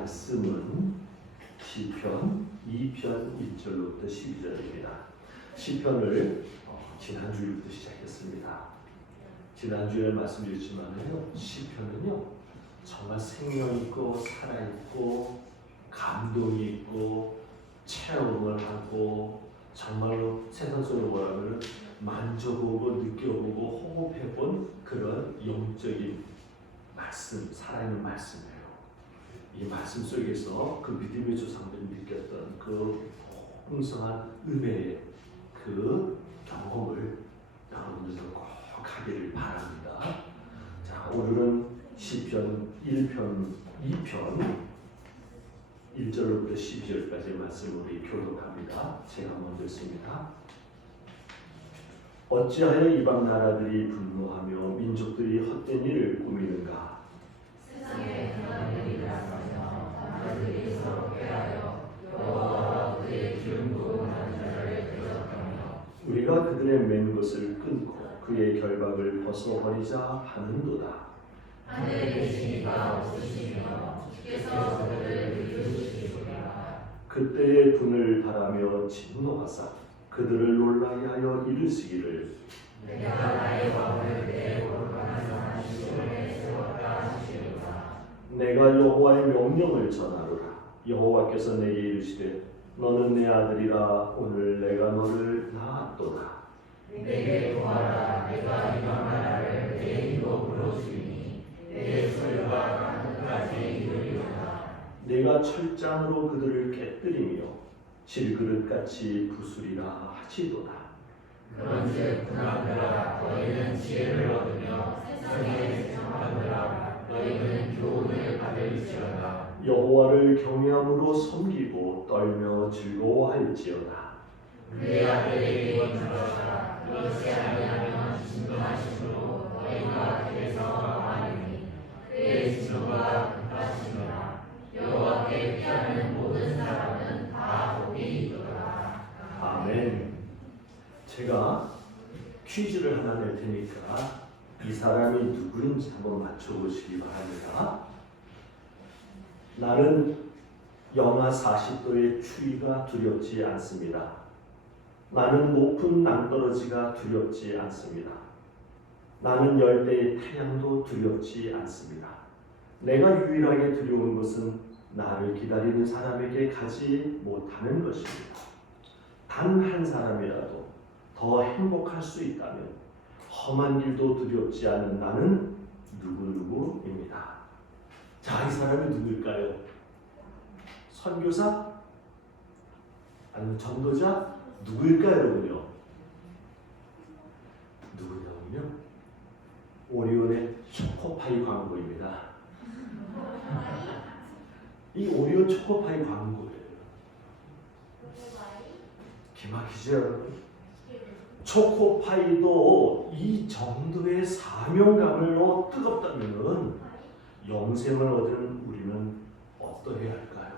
말씀은 시편 2편 1절로부터 12절입니다. 시편을 지난주부터 시작했습니다. 지난주에 말씀드렸지만요, 시편은요 정말 생명 있고 살아있고 감동이 있고 체험을 하고 정말로 세상 속으로 뭐라면 만져보고 느껴보고 호흡해본 그런 영적인 말씀, 살아있는 말씀이에요. 이 말씀 속에서 그 믿음의 조상들이 느꼈던 그 풍성한 은혜의 그 경험을 여러분들도 꼭 하기를 바랍니다. 자, 오늘은 시편 1편, 2편 1절부터 12절까지 말씀을 우리 교독합니다. 제가 먼저 읽습니다. 어찌하여 이방 나라들이 분노하며 민족들이 헛된 일을 꾸미는가? 세상에 그만들이 나서며 나라들이 서로 꾀하여 여호와와 그의 기름 부음하는 자를 대적하며 우리가 그들의 맨 것을 끊고 그의 결박을 벗어버리자 하는도다. 하늘에 계시니가 없으시며 주께서 그들을 이루시리라. 그때의 분을 바라며 진노하사 그들을 놀라게 하여 이르시기를 내가 나의 왕을 내 거룩한 산 시온에 세웠다 하시리라. 내가 여호와의 명령을 전하노라. 여호와께서 내게 이르시되 너는 내 아들이라. 오늘 내가 너를 낳았도다. 내게 구하라. 내가 이방 나라를 내 이복으로 주리니 내 소유가 땅끝까지 이르리로다. 내가 철장으로 그들을 깨뜨리며 질그릇같이 부수리라 하시도다. 그런즉 그나그라 너희는 지혜를 얻으며 세상에 정하느라 너희는 교훈을 받을지어다. 여호와를 경외함으로 섬기고 떨며 즐거워할지어다. 그의 아들에게 원하라. 그렇지 아니하면 진노하심으로 너희가 길에서 망하리니 그의 진노가 급하시니라. 여호와께 피하는 모든 사람은 다 복이 있도다. 아멘. 제가 퀴즈를 하나 낼 테니까 이 사람이 누구인지 한번 맞춰보시기 바랍니다. 나는 영하 40도의 추위가 두렵지 않습니다. 나는 높은 낭떠러지가 두렵지 않습니다. 나는 열대의 태양도 두렵지 않습니다. 내가 유일하게 두려운 것은 나를 기다리는 사람에게 가지 못하는 것입니다. 단 한 사람이라도 더 행복할 수 있다면 험한 길도 두렵지 않은 나는 누구누구입니다. 자, 이 사람이 누구일까요? 선교사? 아니면 전도자? 누구일까요, 여러분요? 누구냐면요, 오리온의 초코파이 광고입니다. 이 오리온 초코파이 광고예요. 기막히죠, 여러분? 초코파이도 이 정도의 사명감을 뜨겁다면 영생을 얻은 우리는 어떠해야 할까요?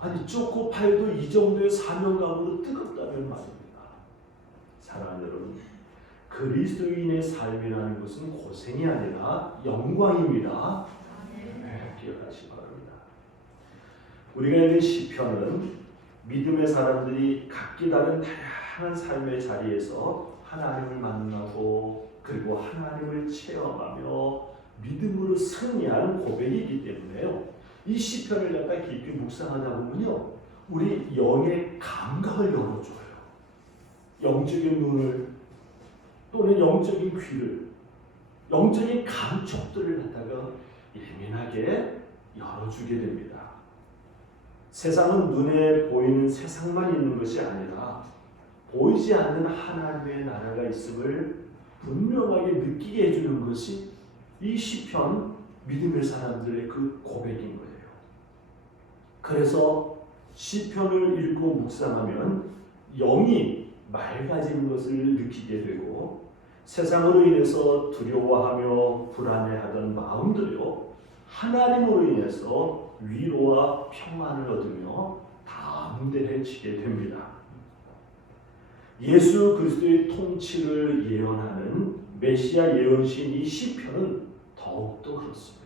아니, 초코파이도 이 정도의 사명감으로 뜨겁다면 말입니다. 사랑하는 여러분, 그리스도인의 삶이라는 것은 고생이 아니라 영광입니다. 네, 기억하시기 바랍니다. 우리가 읽은 시편은 믿음의 사람들이 각기 다른 다양한 삶의 자리에서 하나님을 만나고 그리고 하나님을 체험하며 믿음으로 승리한 고백이기 때문에요, 이 시편을 약간 깊이 묵상하다 보면요, 우리 영의 감각을 열어줘요. 영적인 눈을 또는 영적인 귀를, 영적인 감촉들을 갖다가 예민하게 열어주게 됩니다. 세상은 눈에 보이는 세상만 있는 것이 아니라 보이지 않는 하나님의 나라가 있음을 분명하게 느끼게 해주는 것이 이 시편 믿음의 사람들의 그 고백인 거예요. 그래서 시편을 읽고 묵상하면 영이 맑아지는 것을 느끼게 되고 세상으로 인해서 두려워하며 불안해하던 마음들요, 하나님으로 인해서 위로와 평안을 얻으며 담대해지게 됩니다. 예수 그리스도의 통치를 예언하는 메시아 예언신 이 시편은 더욱더 그렇습니다.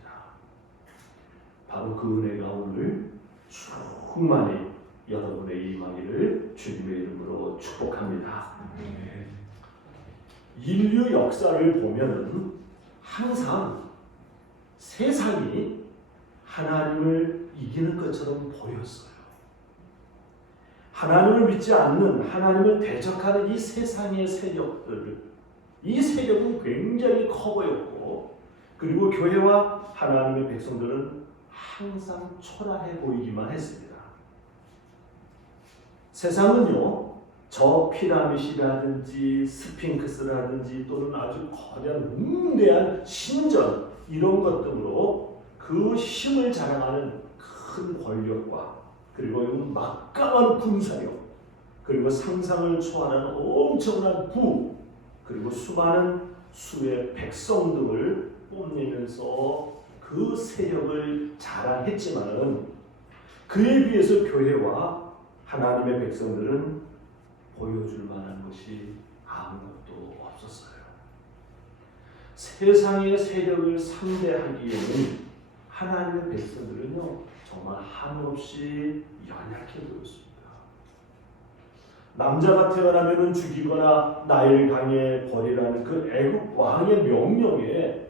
바로 그 은혜가 오늘 충만히 여러분의 임하기를 주님의 이름으로 축복합니다. 인류 역사를 보면은 항상 세상이 하나님을 이기는 것처럼 보였어요. 하나님을 믿지 않는, 하나님을 대적하는 이 세상의 세력들, 이 세력은 굉장히 커 보였고, 그리고 교회와 하나님의 백성들은 항상 초라해 보이기만 했습니다. 세상은요, 저 피라미드라든지 스핑크스라든지 또는 아주 거대한 웅대한 신전 이런 것 등으로 그 힘을 자랑하는 큰 권력과 그리고 막강한 군사력 그리고 상상을 초월하는 엄청난 부 그리고 수많은 수의 백성 등을 뽐내면서 그 세력을 자랑했지만은 그에 비해서 교회와 하나님의 백성들은 보여줄 만한 것이 아무것도 없었어요. 세상의 세력을 상대하기에는 하나님의 백성들은요 정말 한없이 연약해 보였습니다. 남자가 태어나면 죽이거나 나일 강에 버리라는 그 애굽 왕의 명령에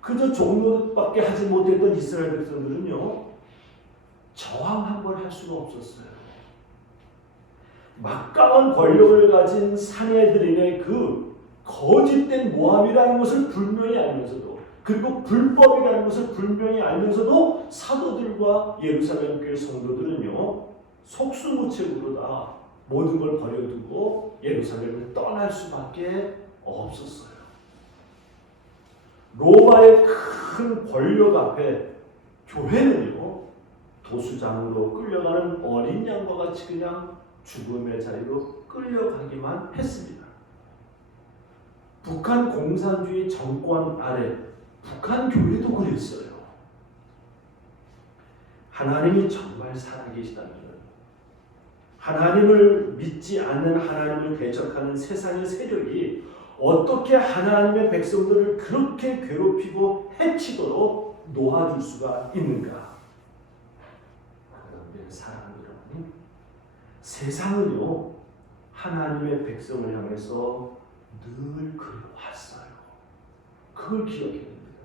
그저 종노릇밖에 하지 못했던 이스라엘 백성들은요 저항 한 번 할 수가 없었어요. 막강한 권력을 가진 사내들인의 그 거짓된 모함이라는 것을 분명히 알면서도 그리고 불법이라는 것을 분명히 알면서도 사도들과 예루살렘 교회 성도들은요 속수무책으로 다 모든 걸 버려두고 예루살렘을 떠날 수밖에 없었어요. 로마의 큰 권력 앞에 교회는요 도수장으로 끌려가는 어린 양과 같이 그냥 죽음의 자리로 끌려가기만 했습니다. 북한 공산주의 정권 아래 북한 교회도 그랬어요. 하나님이 정말 살아계시다면 하나님을 믿지 않는 하나님을 대적하는 세상의 세력이 어떻게 하나님의 백성들을 그렇게 괴롭히고 해치도록 놓아줄 수가 있는가? 그런데 사랑하는 여러분, 세상은요 하나님의 백성을 향해서 늘 그래왔어요. 그걸 기억해야 됩니다.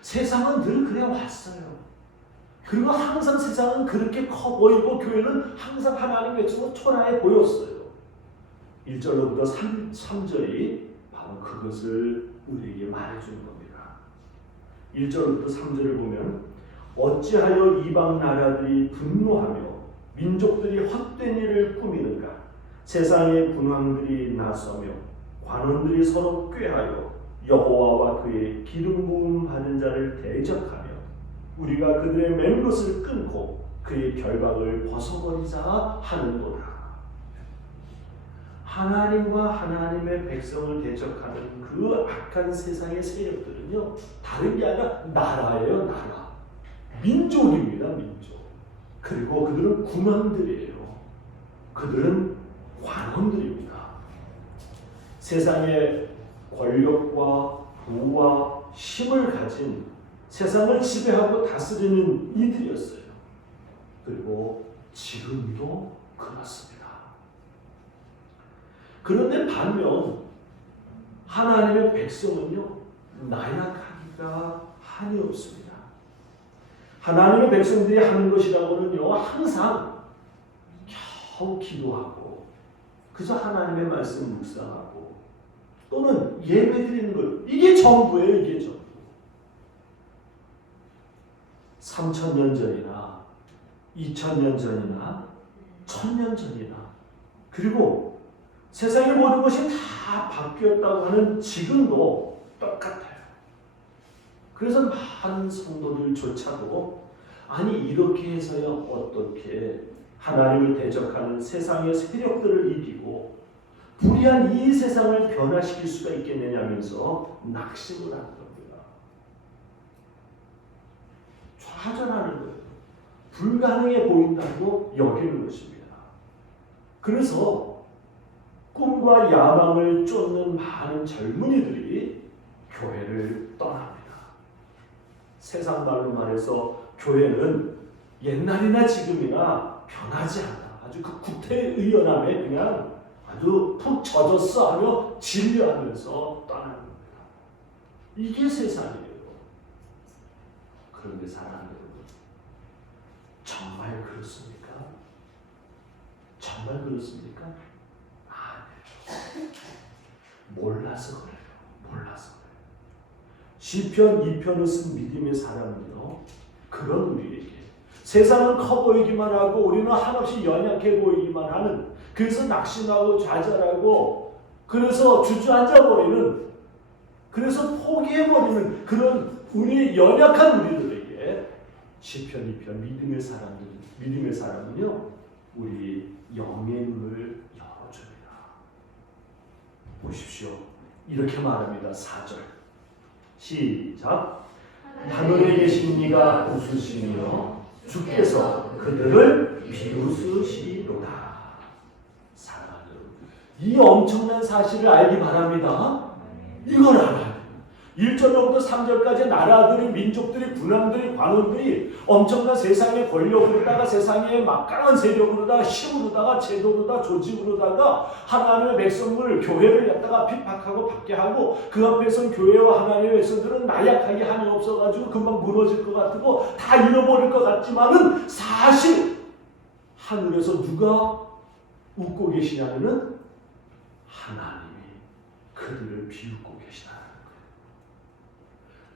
세상은 늘 그래왔어요. 그리고 항상 세상은 그렇게 커 보이고 교회는 항상 하나님의 백성으로 초라해 보였어요. 1절로부터 3절이 바로 그것을 우리에게 말해주는 겁니다. 1절부터 3절을 보면 어찌하여 이방 나라들이 분노하며 민족들이 헛된 일을 꾸미는가? 세상의 군왕들이 나서며 관원들이 서로 꾀하여 여호와와 그의 기름 부음 받은 자를 대적하며 우리가 그들의 맹것을 끊고 그의 결박을 벗어버리자 하는도다. 하나님과 하나님의 백성을 대적하는 그 악한 세상의 세력들은요 다른 게 아니라 나라예요. 나라. 민족입니다. 민족. 그리고 그들은 군왕들이에요. 그들은 관원들입니다. 세상의 권력과 부와 힘을 가진 세상을 지배하고 다스리는 이들이었어요. 그리고 지금도 그렇습니다. 그런데 반면 하나님의 백성은요 나약하기가 한이 없습니다. 하나님의 백성들이 하는 것이라고는요 항상 겨우 기도하고 그저 하나님의 말씀 묵상하고 또는 예배드리는 것 이게 전부예요. 이게 전부. 3000년 전이나 2000년 전이나 1000년 전이나 그리고 세상의 모든 것이 다 바뀌었다고 하는 지금도 똑같아요. 그래서 많은 성도들조차도 아니 이렇게 해서야 어떻게 하나님을 대적하는 세상의 세력들을 이기고 불의한 이 세상을 변화시킬 수가 있겠느냐면서 낙심을 하는 겁니다. 좌절하는 거예요. 불가능해 보인다고 여기는 것입니다. 그래서 꿈과 야망을 쫓는 많은 젊은이들이 교회를 떠납니다. 세상 말로 말해서 교회는 옛날이나 지금이나 변하지 않아. 아주 그 구태의연함에 그냥 아주 푹 젖었어 하며 진료하면서 떠나는 겁니다. 이게 세상이에요. 그런데 사랑하는 여러분, 정말 그렇습니까? 정말 그렇습니까? 아니에요. 몰라서 그래요. 몰라서 그래요. 시편 2편을 쓴 믿음의 사람은요, 그런 우리에게 세상은 커 보이기만 하고 우리는 한없이 연약해 보이기만 하는, 그래서 낙심하고 좌절하고 그래서 주저앉아 버리는, 그래서 포기해버리는 그런 우리 연약한 우리들에게 시편 2편 믿음의 사람은요, 우리 영의 눈을 열어줍니다. 보십시오. 이렇게 말합니다. 4절 시작. 하늘에 계신 이가 웃으시며 주께서 그들을 비웃으시로다. 사랑하는 여러분, 이 엄청난 사실을 알기 바랍니다. 이걸 알아야 돼요. 1절부터 3절까지 나라들이, 민족들이, 군왕들이, 관원들이 엄청난 세상의 권력으로다가, 세상의 막강한 세력으로다가, 힘으로다가, 제도로다가, 조직으로다가 하나님의 백성을, 교회를 갖다가 핍박하고 박해하고, 그 앞에선 교회와 하나님의 백성들은 나약하게 한이 없어가지고 금방 무너질 것 같고 다 잃어버릴 것 같지만은, 사실 하늘에서 누가 웃고 계시냐면은 하나님이 그들을 비웃고 계시다는 거예요.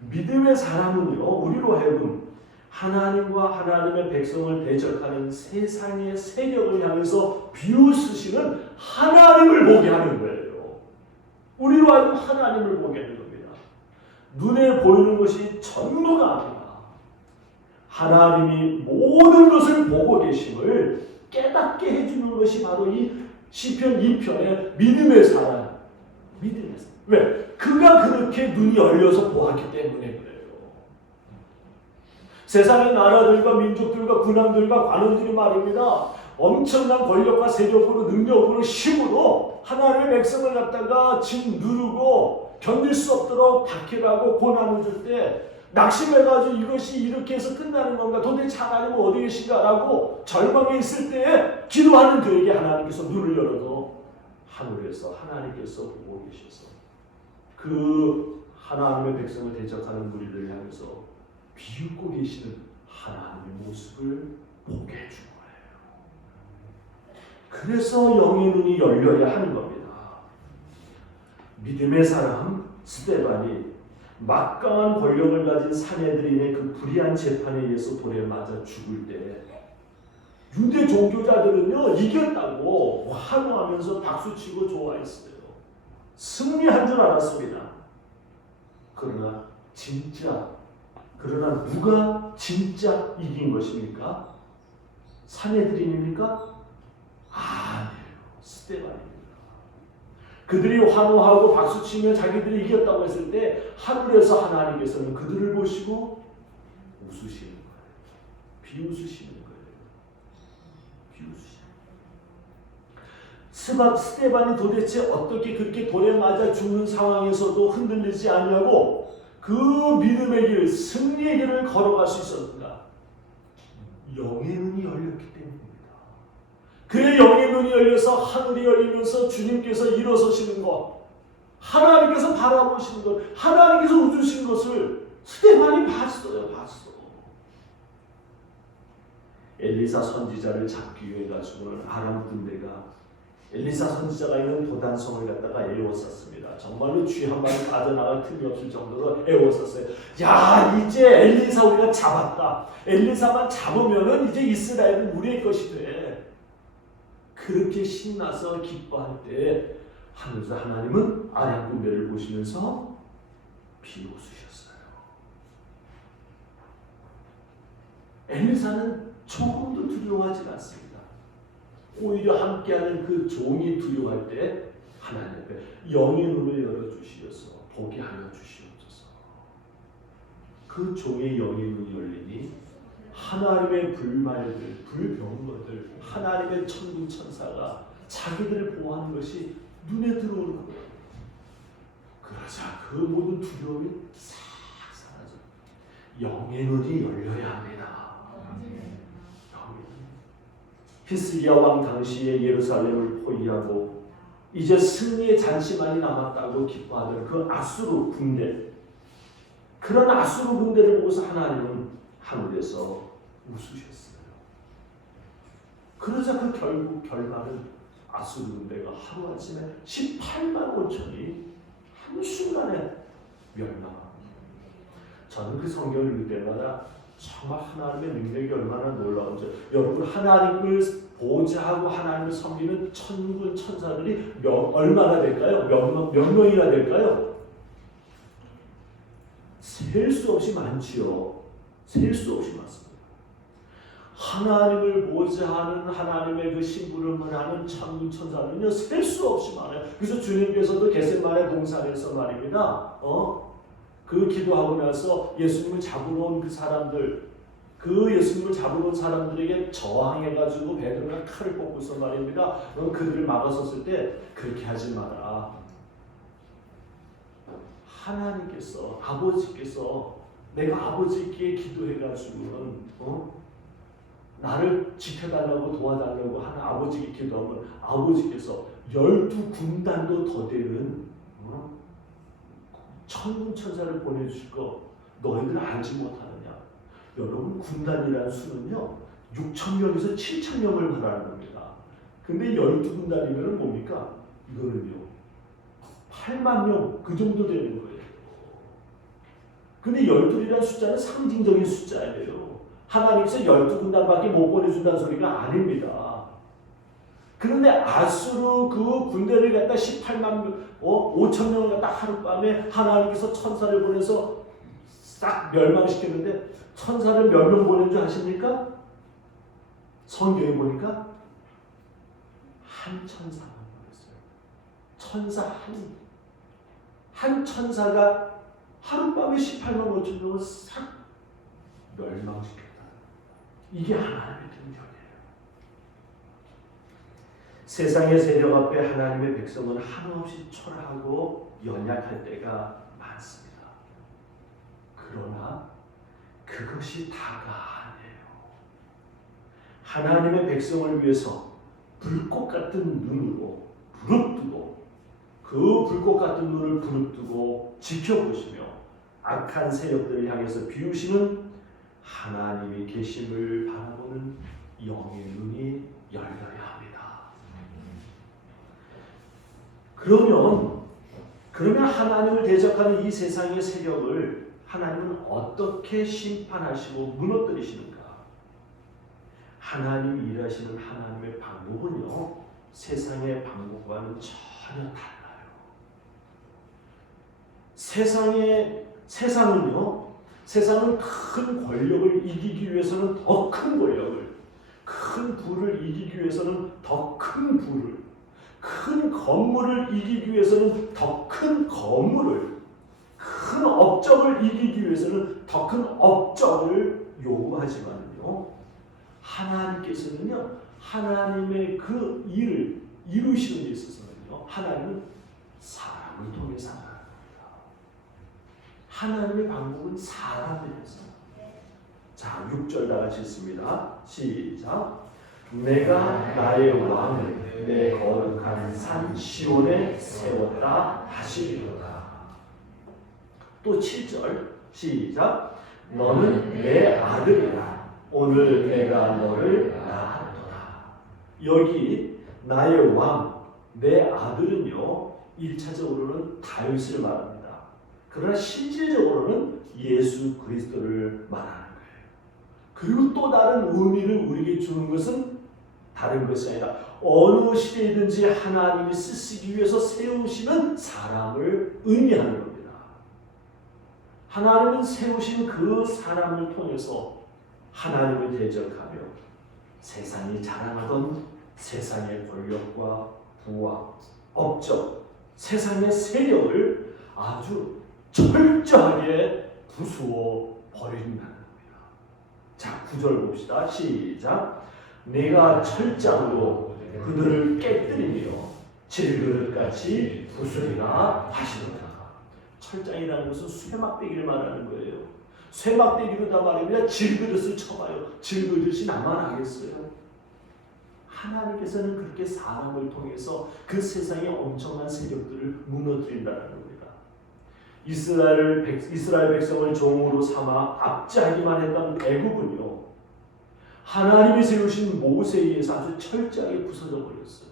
믿음의 사람은요, 우리로 하여금 하나님과 하나님의 백성을 대적하는 세상의 세력을 향해서 비웃으시는 하나님을 보게 하는 거예요. 우리로 하여금 하나님을 보게 하는 겁니다. 눈에 보이는 것이 전부가 아니라 하나님이 모든 것을 보고 계심을 깨닫게 해주는 것이 바로 이 시편 2편의 믿음의 사람. 믿음의 사람. 왜? 그가 그렇게 눈이 열려서 보았기 때문에 그래요. 세상의 나라들과 민족들과 군왕들과 관원들이 말입니다. 엄청난 권력과 세력으로, 능력으로, 힘으로 하나님의 백성을 갖다가 짓누르고 견딜 수 없도록 박해하고 고난을 줄 때 낙심해가지고 이것이 이렇게 해서 끝나는 건가? 도대체 하나님은 어디 계신가라고 절망에 있을 때에 기도하는 그에게 하나님께서 눈을 열어서 하늘에서 하나님께서 보고 계셔서 그 하나님의 백성을 대적하는 무리들을 향해서 비웃고 계시는 하나님의 모습을 보게 해준 거예요. 그래서 영의 눈이 열려야 하는 겁니다. 믿음의 사람 스데반이 막강한 권력을 가진 사내들인의 그 불의한 재판에 의해서 돌에 맞아 죽을 때 유대 종교자들은요, 이겼다고 환호하면서 박수치고 좋아했어요. 승리한 줄 알았습니다. 그러나 누가 진짜 이긴 것입니까? 사내들인입니까? 아니에요. 스데반입니다. 그들이 환호하고 박수치며 자기들이 이겼다고 했을 때 하늘에서 하나님께서는 그들을 보시고 웃으시는 거예요. 비웃으시는 거예요. 비웃으시는. 스데반이 도대체 어떻게 그렇게 돌에 맞아 죽는 상황에서도 흔들리지 않냐고 그 믿음의 길, 승리의 길을 걸어갈 수 있었는가? 영의 눈이 열렸기 때문입니다. 그의 영의 눈이 열려서 하늘이 열리면서 주님께서 일어서시는 것, 하나님께서 바라보시는 것, 하나님께서 웃으시는 것을 스데반이 봤어요. 엘리사 선지자를 잡기 위해 가지고는 아람 군대가 엘리사 선지자가 있는 도단성을 갖다가 에워쌌습니다. 정말로 쥐 한 마리 빠져나갈 틈이 없을 정도로 에워쌌어요. 야, 이제 엘리사 우리가 잡았다. 엘리사만 잡으면은 이제 이스라엘은 우리의 것이 돼. 그렇게 신나서 기뻐할 때 하늘에서 하나님은 아람 군대를 보시면서 비웃으셨어요. 엘리사는 조금도 두려워하지 않습니다. 오히려 함께하는 그 종이 두려워할 때 하나님 앞에 영의 눈을 열어주시어서 보게 하여 주시옵소서. 그 종의 영의 눈이 열리니 하나님의 불말들, 불병거들, 하나님의 천군 천사가 자기들을 보호하는 것이 눈에 들어오는 거예요. 그러자 그 모든 두려움이 싹 사라져. 영의 눈이 열려야 합니다. 히스기야 왕 당시에 예루살렘을 포위하고 이제 승리의 잔치만이 남았다고 기뻐하던 그 아수르 군대, 그런 아수르 군대를 보고서 하나님은 하늘에서 웃으셨어요. 그러자 그 결국 결말은 아수르 군대가 하루아침에 18만 5천이 한순간에 멸망합니다. 저는 그 성경을 읽을 때마다 정말 하나님의 능력이 얼마나 놀라운지, 여러분 하나님을 보좌하고 하나님을 섬기는 천군 천사들이 얼마나 될까요? 몇 명이나 될까요? 셀 수 없이 많지요. 셀 수 없이 많습니다. 하나님을 보좌하는 하나님의 그 심부름을 하는 천군 천사는요 셀 수 없이 많아요. 그래서 주님께서도 겟세마네 동산에서 말입니다. 그 기도하고 나서 예수님을 잡으러 온 그 사람들, 그 예수님을 잡으러 온 사람들에게 저항해가지고 베드로가 칼을 뽑고서 말입니다. 그들을 막아섰을 때 그렇게 하지 마라. 하나님께서, 아버지께서 내가 아버지께 기도해가지고는 나를 지켜달라고 도와달라고 하는 아버지께 기도하면 아버지께서 12군단도 더 되는 천군 천사를 보내주실 거 너희들 알지 못하느냐. 여러분 군단이라는 수는요 6,000명에서 7,000명을 말하는 겁니다. 근데 12군단이면 뭡니까? 이거는요 8만 명 그 정도 되는 거예요. 근데 12이라는 숫자는 상징적인 숫자예요. 하나님께서 12군단밖에 못 보내준다는 소리가 아닙니다. 그런데 아수르 그 군대를 갖다 18만 명, 5천 명을 갖다 하룻밤에 하나님께서 천사를 보내서 싹 멸망시켰는데 천사를 몇 명 보낸 줄 아십니까? 성경에 보니까 한 천사만 보냈어요. 천사 한 천사가 하룻밤에 18만 5천 명을 싹 멸망시켰다. 이게 하나님의 능력이에요. 세상의 세력 앞에 하나님의 백성은 한없이 초라하고 연약할 때가 많습니다. 그러나 그것이 다가 아니에요. 하나님의 백성을 위해서 불꽃 같은 눈으로 부릅뜨고 그 불꽃 같은 눈을 부릅뜨고 지켜보시며 악한 세력들을 향해서 비우시는 하나님이 계심을 바라보는 영의 눈이 열려야 합니다. 그러면 하나님을 대적하는 이 세상의 세력을 하나님은 어떻게 심판하시고 무너뜨리시는가? 하나님이 일하시는 하나님의 방법은요 세상의 방법과는 전혀 달라요. 세상은 큰 권력을 이기기 위해서는 더 큰 권력을, 큰 부를 이기기 위해서는 더 큰 부를, 큰 건물을 이기기 위해서는 더 큰 건물을, 큰 업적을 이기기 위해서는 더 큰 업적을 요구하지만요 하나님께서는요 하나님의 그 일을 이루시는 데 있어서는요 하나님은 사람을 통해서 하는 겁니다. 하나님의 방법은 사람들에서. 자 6절 다 같이 읽습니다. 시작. 내가 나의 왕을 내 거룩한 산 시온에 세웠다 하시리로다. 또 7절 시작. 너는 내 아들이라. 오늘 내가 너를 낳았도다. 여기 나의 왕, 내 아들은요 1차적으로는 다윗을 말합니다. 그러나 실질적으로는 예수 그리스도를 말하는 거예요. 그리고 또 다른 의미를 우리에게 주는 것은 다른 것이 아니라 어느 시대이든지 하나님이 쓰시기 위해서 세우시는 사람을 의미하는 겁니다. 하나님은 세우신 그 사람을 통해서 하나님을 대적하며 세상이 자랑하던 세상의 권력과 부와 업적, 세상의 세력을 아주 철저하게 부수어 버린다는 겁니다. 자, 9절 봅시다. 시작. 내가 철장으로 그들을 깨뜨리며 질그릇같이 부수리라 하시노라. 철장이라는 것은 쇠막대기를 말하는 거예요. 쇠막대기로다 말입니다. 질그릇을 쳐봐요. 질그릇이 나만 하겠어요? 하나님께서는 그렇게 사람을 통해서 그 세상의 엄청난 세력들을 무너뜨린다는 겁니다. 이스라엘 백성을 종으로 삼아 압제하기만 했던 애굽은요, 하나님이 세우신 모세에 의해서 아주 철저하게 부서져 버렸어요.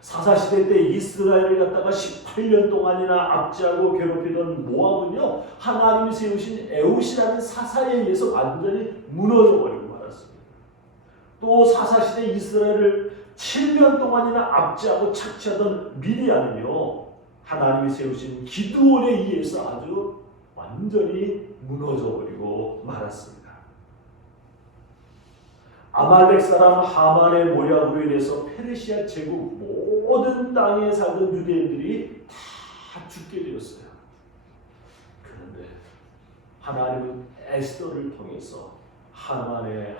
사사시대 때 이스라엘을 갖다가 18년 동안이나 압제하고 괴롭히던 모압은요, 하나님이 세우신 에훗이라는 사사에 의해서 완전히 무너져 버리고 말았습니다. 또 사사시대 이스라엘을 7년 동안이나 압제하고 착취하던 미디안은요, 하나님이 세우신 기드온에 의해서 아주 완전히 무너져 버리고 말았습니다. 아말렉 사람 하만의 모략으로 인해서 페르시아 제국 모든 땅에 살던 유대인들이 다 죽게 되었어요. 그런데 하나님은 에스더를 통해서 하만의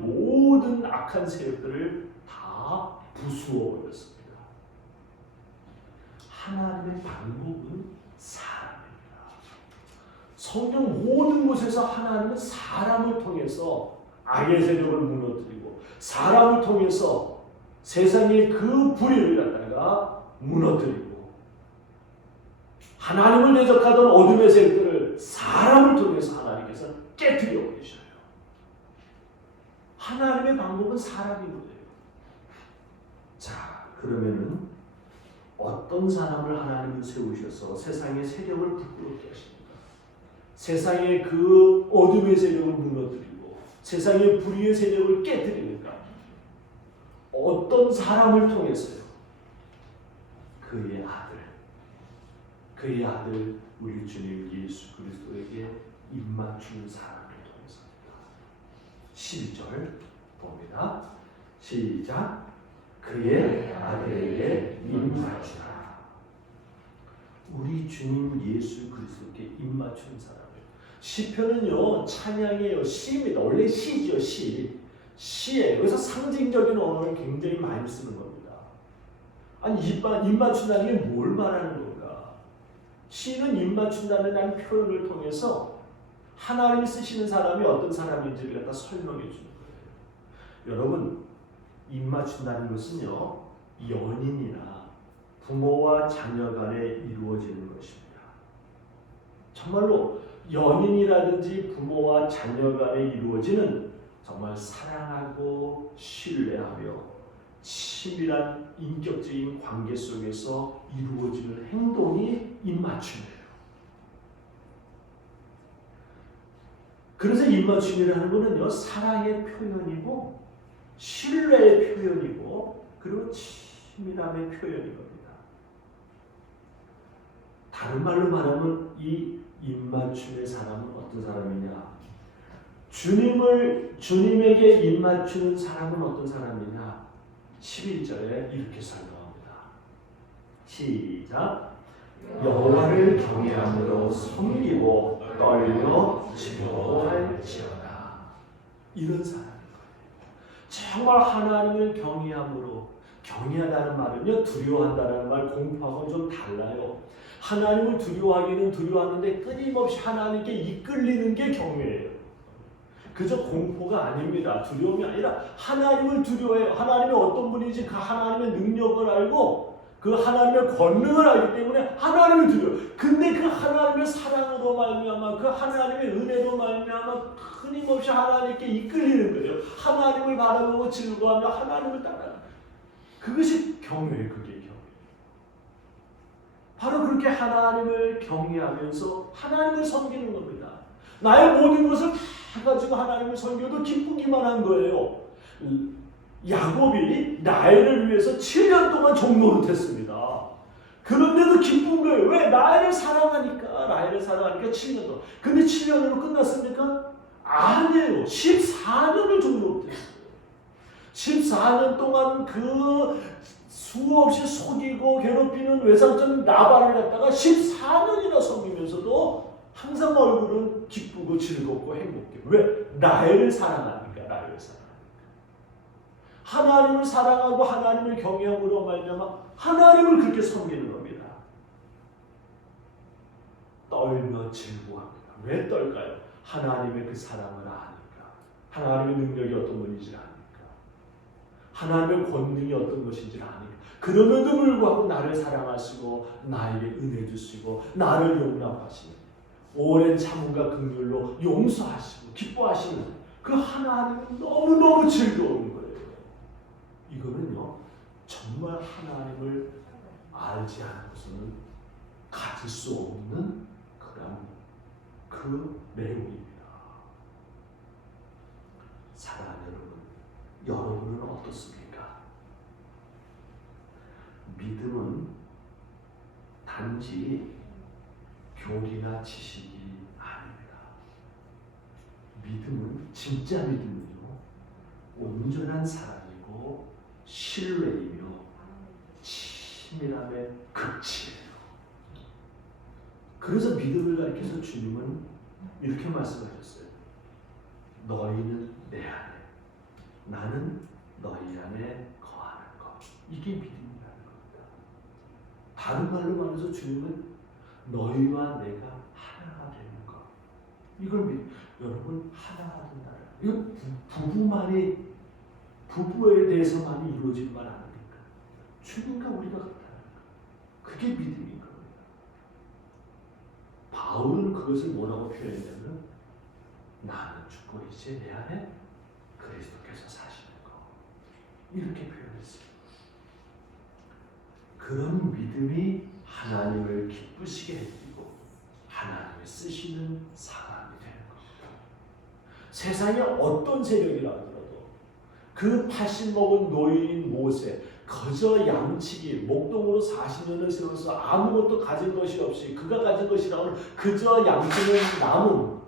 모든 악한 세력들을 다 부수어 버렸습니다. 하나님의 방법은 사람입니다. 성경 모든 곳에서 하나님은 사람을 통해서 악의 세력을 무너뜨리고 사람을 통해서 세상의 그 불의를 갖다가 무너뜨리고 하나님을 대적하던 어둠의 세력들을 사람을 통해서 하나님께서 깨뜨려 버리셔요. 하나님의 방법은 사람이거든요. 자, 그러면은 어떤 사람을 하나님은 세우셔서 세상의 세력을 부끄럽게 하십니까? 세상의 그 어둠의 세력을 무너뜨리고 세상의 불의의 세력을 깨뜨리니까 어떤 사람을 통해서요? 그의 아들 우리 주님 예수 그리스도에게 입맞추는 사람을 통해서입니다. 12절 봅니다. 시작. 그의 아들에게 입맞추라. 우리 주님 예수 그리스도께 입맞추는 사람을. 시편은요 찬양이에요. 시입니다. 원래 시죠. 시예요. 그래서 상징적인 언어를 굉장히 많이 쓰는 겁니다. 아니 입맞춘다는 게 뭘 말하는 건가? 시는 입맞춘다는 표현을 통해서 하나님이 쓰시는 사람이 어떤 사람인지를 갖다 설명해 주는 거예요. 여러분, 입맞춘다는 것은요 연인이나 부모와 자녀 간에 이루어지는 것입니다. 정말로 연인이라든지 부모와 자녀 간에 이루어지는 정말 사랑하고 신뢰하며 친밀한 인격적인 관계 속에서 이루어지는 행동이 입맞춤이에요. 그래서 입맞춤이라는 것은요 사랑의 표현이고 신뢰의 표현이고 그리고 친밀함의 표현인 겁니다. 다른 말로 말하면 이 입맞춤의 사람은 어떤 사람이냐? 주님에게 입맞추는 사람은 어떤 사람이냐? 11절에 이렇게 설명합니다. 시작. 여호와를 경외함으로 섬기고 떨며 즐거워할지어다. 이런 사람인 거예요. 정말 하나님을 경외함으로, 경외하다는 말은요 두려워한다는 말, 공포하고는 좀 달라요. 하나님을 두려워하기는 두려워하는데 끊임없이 하나님께 이끌리는 게 경외예요. 그저 공포가 아닙니다. 두려움이 아니라 하나님을 두려워해요. 하나님이 어떤 분인지 그 하나님의 능력을 알고 그 하나님의 권능을 알기 때문에 하나님을 두려워해요. 근데 그 하나님의 사랑으로 말미암아 그 하나님의 은혜로 말미암아 끊임없이 하나님께 이끌리는 거예요. 하나님을 바라보고 즐거워하며 하나님을 따라가는 그것이 경외예요. 그게 경외. 바로 그렇게 하나님을 경외하면서 하나님을 섬기는 겁니다. 나의 모든 것을 다 가지고 하나님을 섬겨도 기쁘기만 한 거예요. 야곱이 라헬을 위해서 7년 동안 종노릇했습니다. 그런데도 기쁜 거예요. 왜? 라헬을 사랑하니까. 라헬을 사랑하니까 7년 동안. 근데 7년으로 끝났습니까? 아니에요. 14년을 종노릇했어요. 14년 동안 그 수없이 속이고 괴롭히는 외상적 나발을 갖다가 14년이나 섬기면서도 항상 얼굴은 기쁘고 즐겁고 행복해. 왜? 라헬을 사랑하니까. 라헬을 사랑하니까. 하나님을 사랑하고 하나님을 경외함으로 말미암아 하나님을 그렇게 섬기는 겁니다. 떨며 즐거워합니다. 왜 떨까요? 하나님의 그 사랑을 아니까. 하나님의 능력이 어떤 분인지를 아니까. 하나님의 권능이 어떤 것인지를 아니까. 그럼에도 불구하고 나를 사랑하시고 나에게 은혜 주시고 나를 용납하시는 오랜 참음과 긍휼로 용서하시고 기뻐하시는 그 하나님은 너무너무 즐거운 거예요. 이거는요, 정말 하나님을 알지 않고서는 가질 수 없는 그런 그 내용입니다. 사랑하는 여러분은 어떻습니까? 믿음은 단지 교리나 지식이 아닙니다. 믿음은, 진짜 믿음은요, 온전한 사랑이고 신뢰이며 친밀함의 극치예요. 그래서 믿음을 가리켜서 주님은 이렇게 말씀하셨어요. 너희는 내 안에, 나는 너희 안에 거하는 것. 이게 믿음이라는 겁니다. 다른 말로 말해서 주님은 너희와 내가 하나가 되는 것. 이걸 여러분, 하나가 된다. 이거 부부에 대해서만이 이루어진 말 아닙니까? 주님과 우리가 같다는 것. 그게 믿음인 겁니다. 바울은 그것을 뭐라고 표현했냐면, 나는 죽고 이제 내 안에 그리스도께서 사시는 것. 이렇게 표현했어요. 그런 믿음이 하나님을 기쁘시게 해주고 하나님을 쓰시는 사람이 되는 겁니다. 세상에 어떤 세력이라 하더라도 그 80 먹은 노인인 모세, 그저 양치기, 목동으로 40년을 세워서 아무것도 가진 것이 없이 그가 가진 것이라고는 그저 양치는 나무,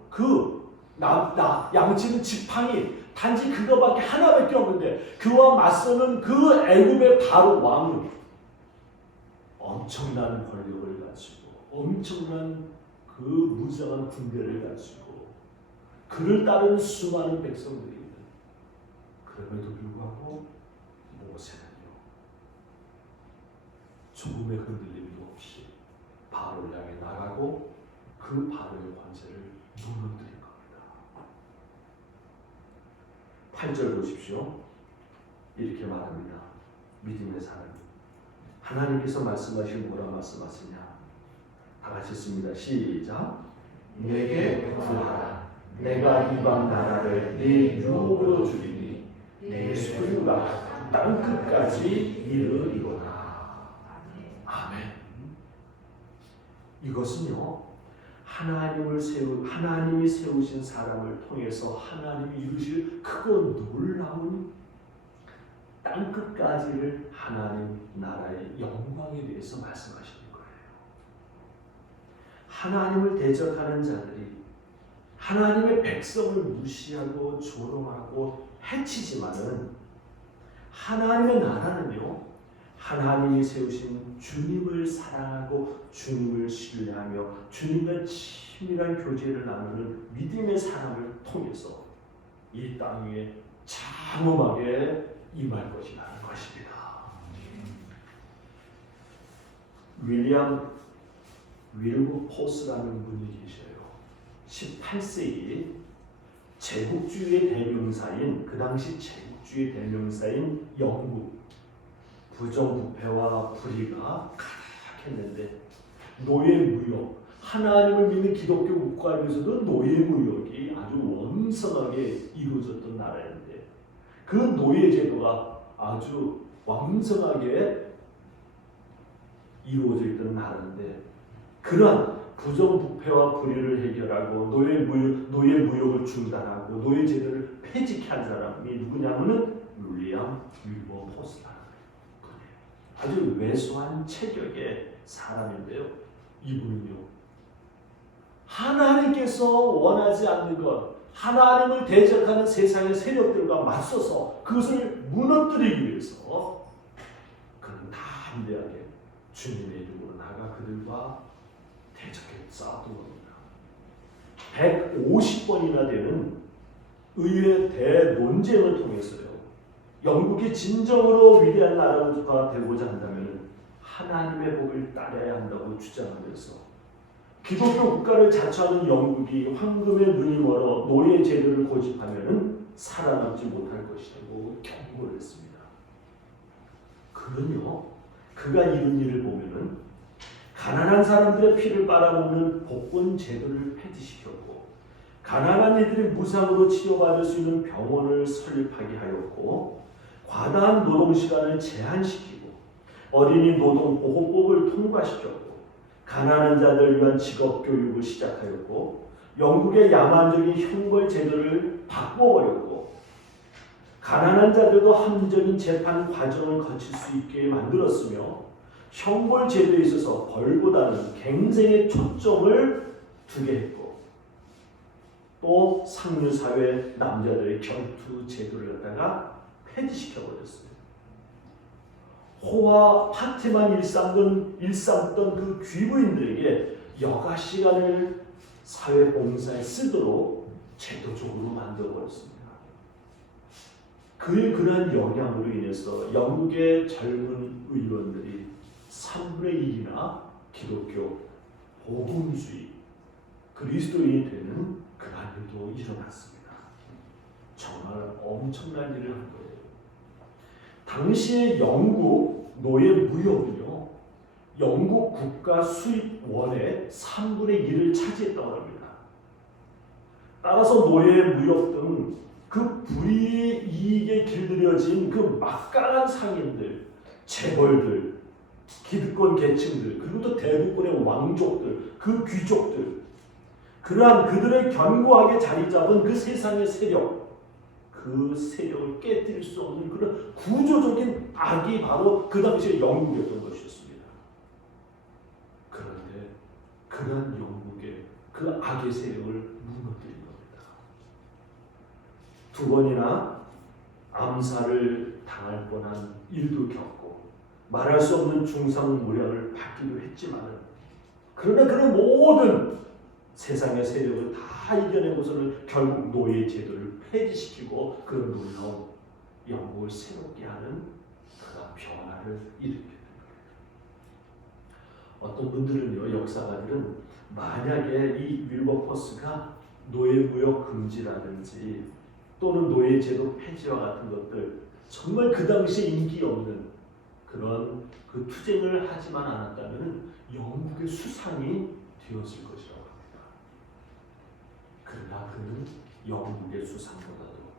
양치는 지팡이, 단지 그거밖에 하나밖에 없는데 그와 맞서는 그 애굽의 바로 왕은 엄청난 권력을 가지고 엄청난 그 무장한 군대를 가지고 그를 따르는 수많은 백성들이 있는, 그럼에도 불구하고 모세는요, 조금의 흔들림도 없이 바로를 향해 나가고 그 바로의 권세를 무너뜨린 겁니다. 8절 보십시오. 이렇게 말합니다. 믿음의 사람이 하나님께서 말씀하신 뭐라 말씀하시냐? 다 같이 읽습니다. 시작. 내게 구하라. 내가 이방 나라를 네 유업으로 주리니 내 소유가 땅 끝까지 이르리로다. 아멘. 이것은요, 하나님이 세우신 사람을 통해서 하나님이 이루실 크고 놀라운 땅 끝까지를 하나님 나라의 영광에 대해서 말씀하시는 거예요. 하나님을 대적하는 자들이 하나님의 백성을 무시하고 조롱하고 해치지만은 하나님의 나라는요, 하나님이 세우신 주님을 사랑하고 주님을 신뢰하며 주님과 친밀한 교제를 나누는 믿음의 사람을 통해서 이 땅 위에 장엄하게 임할 것이라는 것입니다. 윌리엄 윌버포스라는 분이 계셔요. 18세기 제국주의의 대명사인, 그 당시 제국주의 대명사인 영국, 부정부패와 불의가 가득했는데 노예무역, 하나님을 믿는 기독교 국가에서도 노예무역이 아주 왕성하게 이루어졌던 나라인데 그 노예제도가 아주 왕성하게 이루어져 있던 나라인데 그러한 부정부패와 불의를 해결하고 노예무역을 중단하고 노예제도를 폐지케 한 사람이 누구냐면은 윌리엄 윌버포스라는 분이에요. 아주 왜소한 체격의 사람인데요. 이분은요, 하나님께서 원하지 않는 것, 하나님을 대적하는 세상의 세력들과 맞서서 그것을 무너뜨리기 위해서 그는 담대하게 주님의 이름으로 나가 그들과 대적해 싸웠던 겁니다. 150번이나 되는 의회 대논쟁을 통해서요, 영국이 진정으로 위대한 나라가 되고자 한다면 하나님의 법을 따라야 한다고 주장하면서 기독교 국가를 자처하는 영국이 황금의 눈이 멀어 노예 제도를 고집하면은 살아남지 못할 것이라고 경고를 했습니다. 그는요, 그가 이룬 일을 보면은 가난한 사람들의 피를 빨아먹는 복권 제도를 폐지시켰고, 가난한 이들이 무상으로 치료받을 수 있는 병원을 설립하게 하였고, 과다한 노동 시간을 제한시키고, 어린이 노동 보호법을 통과시켰고, 가난한 자들을 위한 직업 교육을 시작하였고, 영국의 야만적인 형벌 제도를 바꿔버렸고, 가난한 자들도 합리적인 재판 과정을 거칠 수 있게 만들었으며, 형벌 제도에 있어서 벌보다는 갱생에 초점을 두게 했고, 또 상류 사회 남자들의 결투 제도를 갖다가 폐지시켜 버렸어요. 호화 파티만 일삼던 그 귀부인들에게 여가 시간을 사회 봉사에 쓰도록 제도적으로 만들어 버렸습니다. 그의 그러한 영향으로 인해서 영국의 젊은 의원들이 3분의 1이나 기독교 복음주의 그리스도인이 되는 그러한 일도 일어났습니다. 정말 엄청난 일을 한 거예요. 당시의 영국 노예 무역은요, 영국 국가 수입원의 3분의 1을 차지했다고 합니다. 따라서 노예 무역 등 그 불이익에 길들여진 그 막강한 상인들, 재벌들, 기득권 계층들, 그리고 또 대부분의 왕족들, 그 귀족들, 그러한 그들의 견고하게 자리 잡은 그 세상의 세력, 그 세력을 깨뜨릴 수 없는 그런 구조적인 악이 바로 그 당시에 영국이었던 것이었습니다. 그런데 그러한 영국의 그 악의 세력을 무너뜨린 겁니다. 2번이나 암살을 당할 뻔한 일도 겪고 말할 수 없는 중상모략을 받기도 했지만, 그러나 그런 모든 세상의 세력을 다 이겨내고서는 결국 노예 제도를 폐지시키고 그런 놀라운 영국을 새롭게 하는 그런 변화를 일으켰던 거예요. 어떤 분들은요, 역사가들은 만약에 이 윌버포스가 노예무역 금지라든지 또는 노예제도 폐지와 같은 것들, 정말 그 당시에 인기 없는 그런 그 투쟁을 하지만 않았다면 영국의 수상이 되었을 것이라고 합니다. 그러나 그는 영국의 수상보다도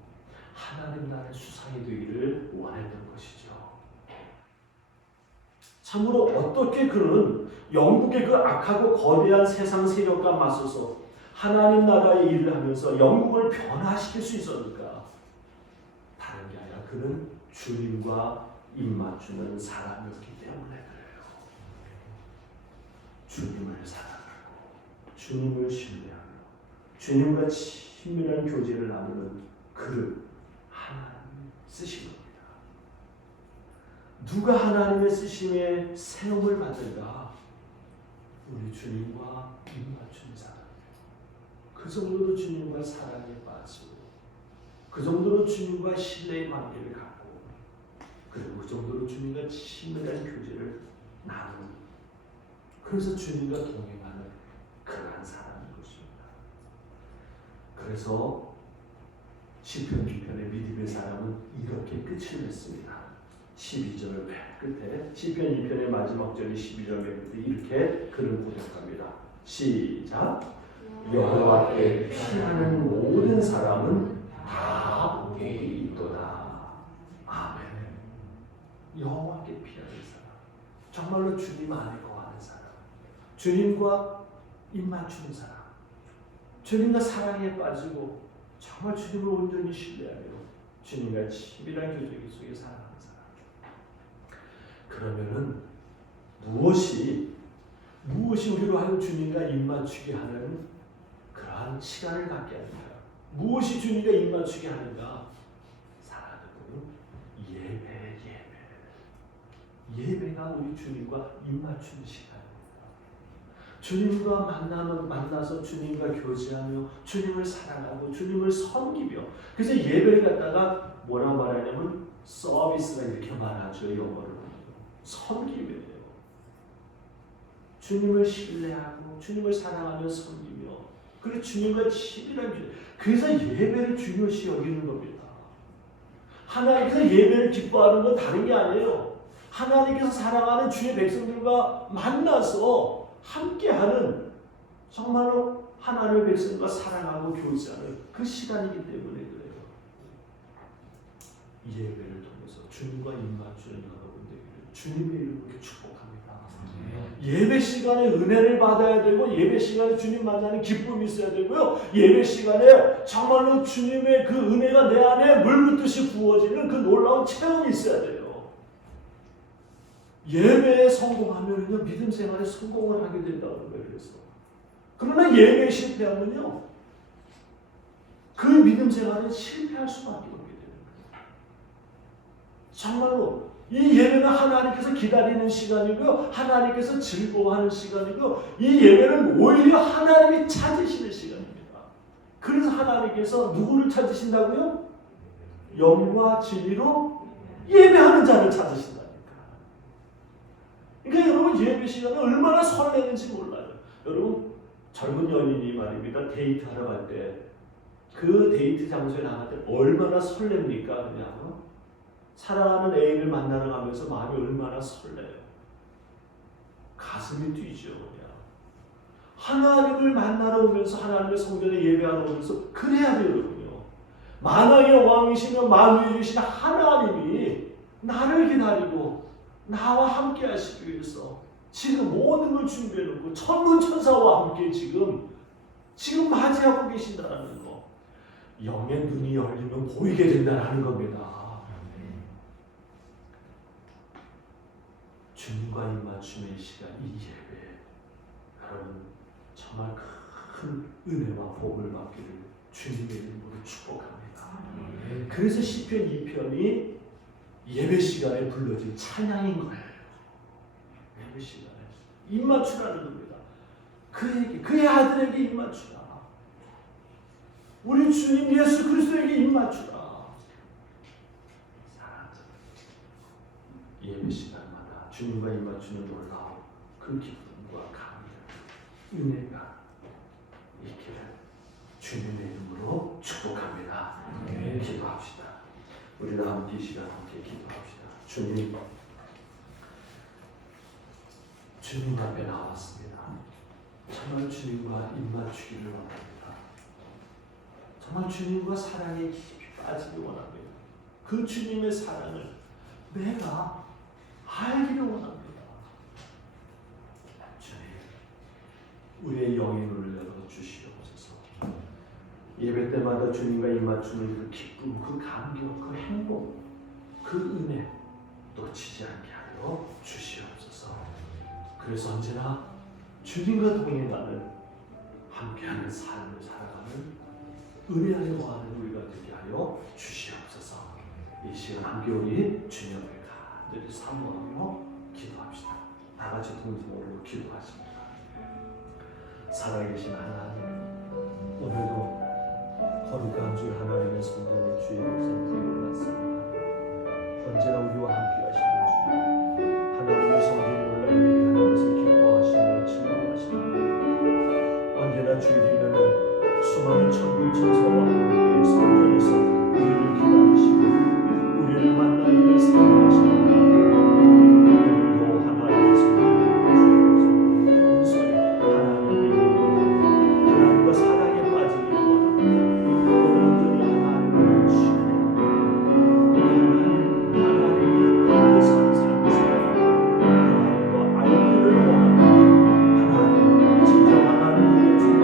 하나님 나라의 수상이 되기를 원했던 것이죠. 참으로 어떻게 그는 영국의 그 악하고 거대한 세상 세력과 맞서서 하나님 나라의 일을 하면서 영국을 변화시킬 수 있었는가? 다른 게 아니라 그는 주님과 입맞추는 사람이었기 때문에 그래요. 주님을 사랑하고 주님을 신뢰하며 주님과 친밀한 교제를 나누는 그를 하나님 쓰신 겁니다. 누가 하나님의 쓰심에 세움을 받을까? 우리 주님과 입맞추는 사람. 그 정도로 주님과 사랑에 빠지고, 그 정도로 주님과 신뢰의 관계를 갖고, 그리고 그 정도로 주님과 친밀한 교제를 나누는, 그래서 주님과 동행하는 그러한 사람인 것입니다. 그래서 시편 2편의 믿음의 사람은 이렇게 끝을 냈습니다. 12절 맨 끝에, 시편 2편의 마지막 절이 12절 맨 끝에 이렇게 그를 고백합니다. 시작. 여호와께 피하는 모든 사람은 다 복이 있도다. 아멘. 여호와께 피하는 사람, 정말로 주님 안에 거하는 사람, 주님과 입맞추는 사람, 주님과 사랑에 빠지고 정말 주님을 온전히 신뢰하며 주님과 친밀한 교제 속에 살아가는 사람. 그러면은 무엇이 우리로 하여금 주님과 입맞추게 하는 그러한 시간을 갖게 하는가? 무엇이 주님과 입맞추게 하는가? 사랑하는 예배가 우리 주님과 입맞추는 시간입니다. 주님과 만나서 주님과 교제하며 주님을 사랑하고 주님을 섬기며, 그래서 예배를 갖다가 뭐라고 말하냐면 서비스가 이렇게 말하죠. 영어로 섬기며요. 주님을 신뢰하고 주님을 사랑하며 섬기며 그리고 주님과 친밀한 교제. 그래서 예배를 중요시 여기는 겁니다. 하나님께서 예배를 기뻐하는 건 다른 게 아니에요. 하나님께서 사랑하는 주의 백성들과 만나서 함께하는 정말로 하나님의 백성과 사랑하고 교제하는 그 시간이기 때문에 그래요. 예배를 통해서 주님과 입맞추는 여러분 되기를 주님의 이름으로 축복합니다. 예배 시간에 은혜를 받아야 되고 예배 시간에 주님 만나는 기쁨이 있어야 되고요. 예배 시간에 정말로 주님의 그 은혜가 내 안에 물붓듯이 부어지는 그 놀라운 체험이 있어야 돼요. 예배에 성공하면요 믿음 생활에 성공을 하게 된다는 거예요. 그래서 그러나 예배에 실패하면요 그 믿음 생활은 실패할 수밖에 없게 되는 거예요. 정말로 이 예배는 하나님께서 기다리는 시간이고요. 하나님께서 즐거워하는 시간이고요. 이 예배는 오히려 하나님이 찾으시는 시간입니다. 그래서 하나님께서 누구를 찾으신다고요? 영과 진리로 예배하는 자를 찾으신다니까. 그러니까 여러분 예배 시간에 얼마나 설레는지 몰라요. 여러분 젊은 연인이 말입니다. 데이트하러 갈 때 그 데이트 장소에 나갈 때 얼마나 설렙니까? 그냥 사랑하는 애인을 만나러 가면서 마음이 얼마나 설레요. 가슴이 뛰죠. 그냥 하나님을 만나러 오면서 하나님의 성전에 예배하러 오면서 그래야 돼요. 여러분요. 만왕의 왕이시며 만유의 주신 하나님이 나를 기다리고 나와 함께 하시기 위해서 지금 모든 걸 준비해놓고 천문천사와 함께 지금 맞이하고 계신다는 거. 영의 눈이 열리면 보이게 된다는 겁니다. 주님과 입맞춤의 시간, 이 예배 여러분 정말 큰 은혜와 복을 받기를 주님의 이름으로 축복합니다. 그래서 시편 2편이 예배 시간에 불러진 찬양인 거예요. 예배 시간에 입맞추라는 겁니다. 그에게, 그의 아들에게 입맞추라. 우리 주님 예수 그리스도에게 입맞추라. 예배 시간마다 주님과 입맞추는 놀라운 그 기쁨과 감격, 은혜가 있기를 주님의 이름으로 축복합니다. 기도합시다. 우리가 함께 이 시간 함께 기도합시다. 주님 앞에 나왔습니다. 정말 주님과 입맞추기를 원합니다. 정말 주님과 사랑에 깊이 빠지기 원합니다. 그 주님의 사랑을 내가 알기를 원합니다. 주님, 우리의 영의 눈을 열어 주시옵소서. 예배 때마다 주님과 입맞추는 그 기쁨, 그 감격, 그 행복, 그 은혜 놓치지 않게 하여 주시옵소서. 그래서 언제나 주님과 동행하는 함께하는 삶을 살아가는 은혜 안에 거하는 우리가 되게 하여 주시옵소서. 이 시간 함께 우리 주님 앞에 간절히 사모하며 기도합시다. 다 같이 동성으로 기도하십니다. 살아계신 하나님, 오늘도 거룩한 주 하나님의 성전의 주의 백성들이 올랐습니다. 언제나 우리와 함께 하시는 주님, 하나님의 성전이 올라 예배하는 것을 기뻐하시며 즐거워하십니다. 언제나 주의 뒤에는 수많은 천군 천사와 함께 성전에서 우리를 기다리시고 우리를 만나기 위해 사랑하십니다. 오늘도 하나님의 성전의 온전히 하나님과 사랑에 빠지기를 원합니다. 온전히 하나님을 신뢰하고 하나님이 이끌어 사는 하나님과 알기를 원합니다. 하나님 진정한 하나님의 주권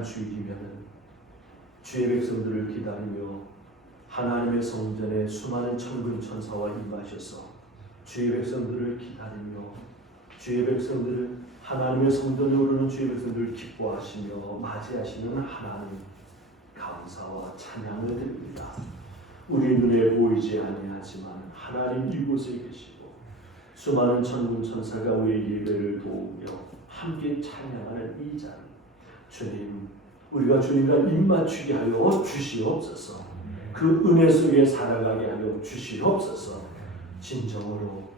행복한 주일이면은 주의 백성들을 기다리며 하나님의 성전에 수많은 천군 천사와 임하셔서 주의 백성들을 기다리며 주의 백성들을 하나님의 성전에 오르는 주의 백성들을 기뻐하시며 맞이하시는 하나님 감사와 찬양을 드립니다. 우리 눈에 보이지 아니하지만 하나님 이곳에 계시고 수많은 천군 천사가 우리의 예배를 도우며 함께 찬양하는 이 자리 주님 우리가 주님과 입맞추게 하여 주시옵소서. 그 은혜 속에 살아가게 하여 주시옵소서. 진정으로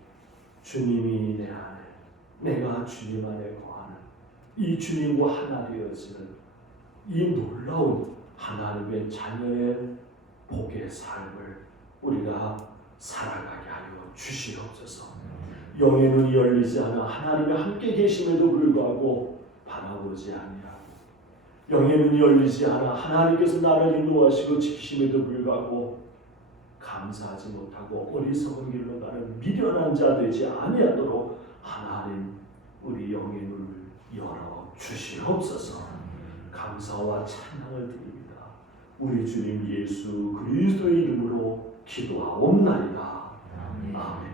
주님이 내 안에 내가 주님 안에 거하는 이 주님과 하나 되어지는 이 놀라운 하나님의 자녀의 복의 삶을 우리가 살아가게 하여 주시옵소서. 영의 눈이 열리지 않아 하나님이 함께 계심에도 불구하고 바라보지 아니하고 영의 눈이 열리지 않아 하나님께서 나를 인도하시고 지키심에도 불구하고 감사하지 못하고 어리석은 길로 가는 미련한 자 되지 아니하도록 하나님 우리 영의 눈을 열어 주시옵소서. 감사와 찬양을 드립니다. 우리 주님 예수 그리스도의 이름으로 기도하옵나이다. 아멘.